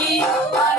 Bye.